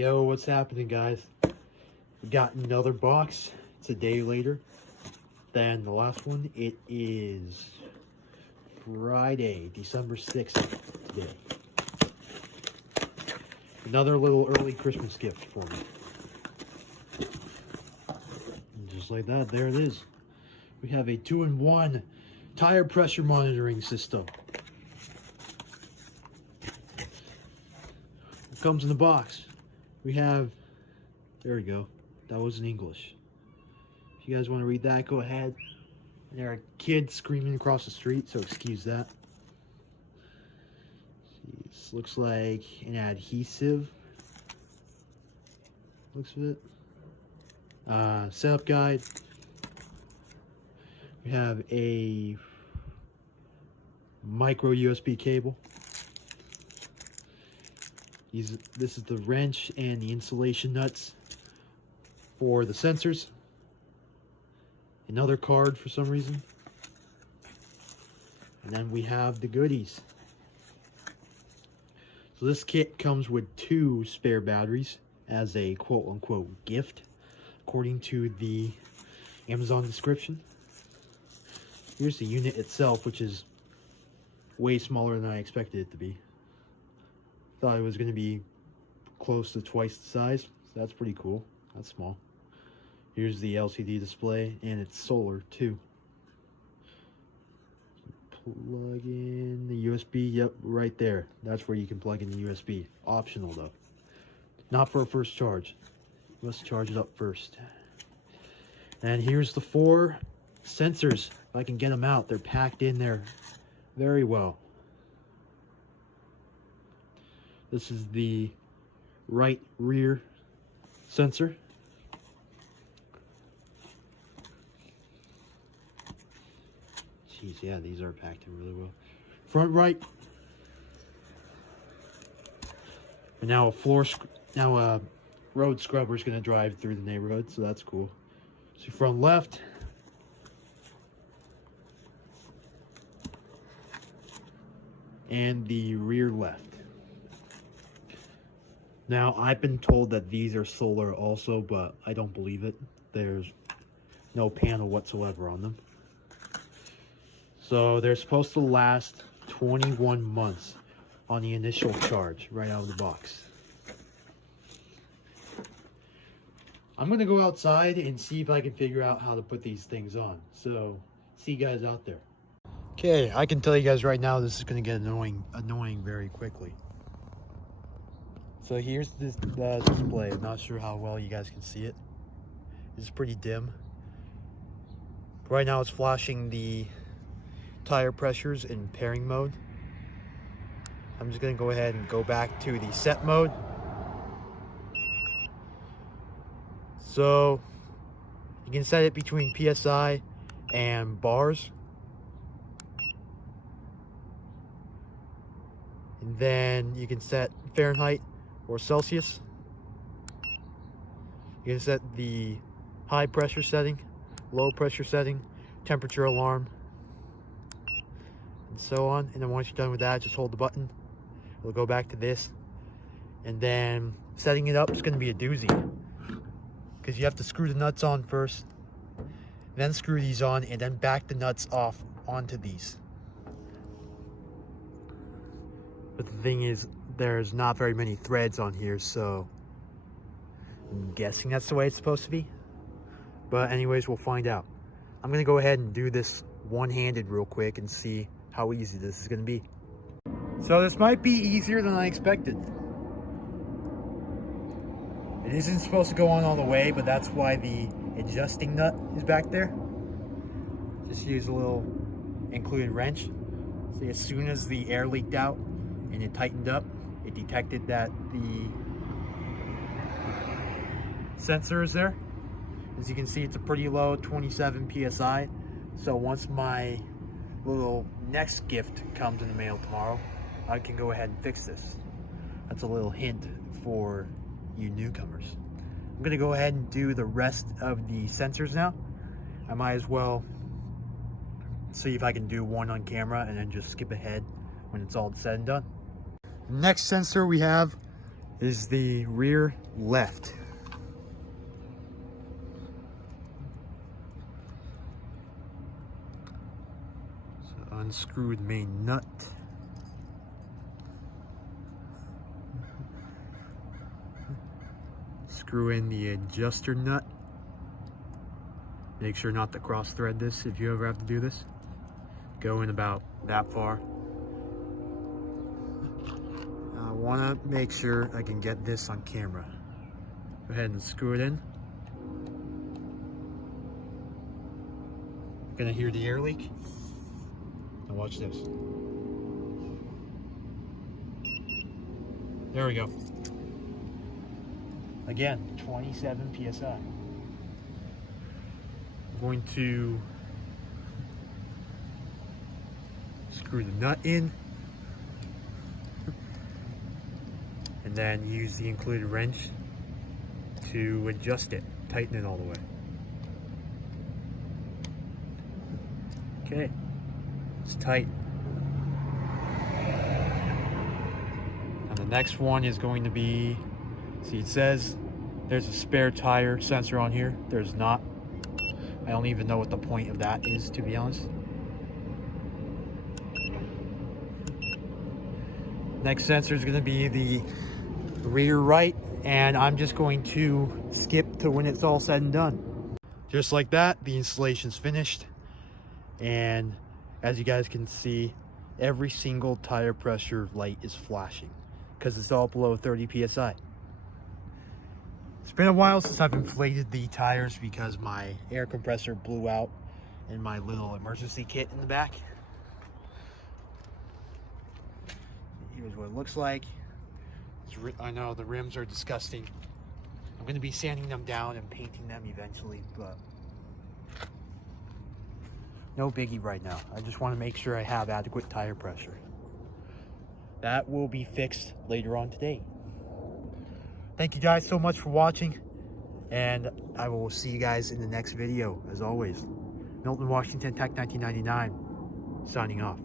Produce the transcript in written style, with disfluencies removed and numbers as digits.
Yo, what's happening, guys? We got another box. It's a day later than the last one. It is Friday, December 6th today. Another little early Christmas gift for me. And just like that, there it is. We have a 2-in-1 tire pressure monitoring system. It comes in the box. We have, there we go. That was in English. If you guys want to read that, go ahead. There are kids screaming across the street, so excuse that. This looks like an adhesive. Looks of it. Setup guide. We have a micro USB cable. This is the wrench and the insulation nuts for the sensors. Another card for some reason. And then we have the goodies. So this kit comes with 2 spare batteries as a quote-unquote gift, according to the Amazon description. Here's the unit itself, which is way smaller than I expected it to be. Thought it was going to be close to twice the size, so that's pretty cool. That's small. Here's the LCD display, and it's solar too. Plug in the USB, yep, right there. That's where you can plug in the USB. Optional though. Not for a first charge. You must charge it up first. And here's the 4 sensors. If I can get them out, they're packed in there very well. This is the right rear sensor. Jeez, yeah, these are packed in really well. Front right. And now a road scrubber is going to drive through the neighborhood, so that's cool. So front left. And the rear left. Now, I've been told that these are solar also, but I don't believe it. There's no panel whatsoever on them. So they're supposed to last 21 months on the initial charge right out of the box. I'm going to go outside and see if I can figure out how to put these things on. So, see you guys out there. Okay, I can tell you guys right now this is going to get annoying very quickly. So here's the display. I'm not sure how well you guys can see it. It's pretty dim. Right now it's flashing the tire pressures in pairing mode. I'm just going to go ahead and go back to the set mode. So you can set it between PSI and bars. And then you can set Fahrenheit or Celsius. You can set the high pressure setting, low pressure setting, temperature alarm, and so on. And then once you're done with that, just hold the button. We'll go back to this. And then setting it up is going to be a doozy, because you have to screw the nuts on first, then screw these on, and then back the nuts off onto these. But the thing is, there's not very many threads on here, so I'm guessing that's the way it's supposed to be. But anyways, we'll find out. I'm gonna go ahead and do this one-handed real quick and see how easy this is gonna be. So this might be easier than I expected. It isn't supposed to go on all the way, but that's why the adjusting nut is back there. Just use a little included wrench. So as soon as the air leaked out and it tightened up, it detected that the sensor is there. As you can see, it's a pretty low 27 PSI. So once my little next gift comes in the mail tomorrow, I can go ahead and fix this. That's a little hint for you newcomers. I'm gonna go ahead and do the rest of the sensors now. I might as well see if I can do one on camera and then just skip ahead when it's all said and done. Next sensor we have is the rear left. So unscrewed main nut. Screw in the adjuster nut. Make sure not to cross thread this if you ever have to do this. Go in about that far. I want to make sure I can get this on camera. Go ahead and screw it in. Gonna hear the air leak. Now watch this. There we go. Again, 27 PSI. I'm going to screw the nut in and then use the included wrench to adjust it, tighten it all the way. Okay, it's tight. And the next one is going to be, see, it says there's a spare tire sensor on here. There's not. I don't even know what the point of that is, to be honest. Next sensor is going to be the rear right, and I'm just going to skip to when it's all said and done. Just like that, the installation's finished, and as you guys can see, every single tire pressure light is flashing because it's all below 30 psi. It's been a while since I've inflated the tires because my air compressor blew out in my little emergency kit in the back. Here's what it looks like. I know the rims are disgusting. I'm going to be sanding them down and painting them eventually, but no biggie right now. I just want to make sure I have adequate tire pressure. That will be fixed later on today. Thank you guys so much for watching, and I will see you guys in the next video. As always, Milton Washington Tech 1999 signing off.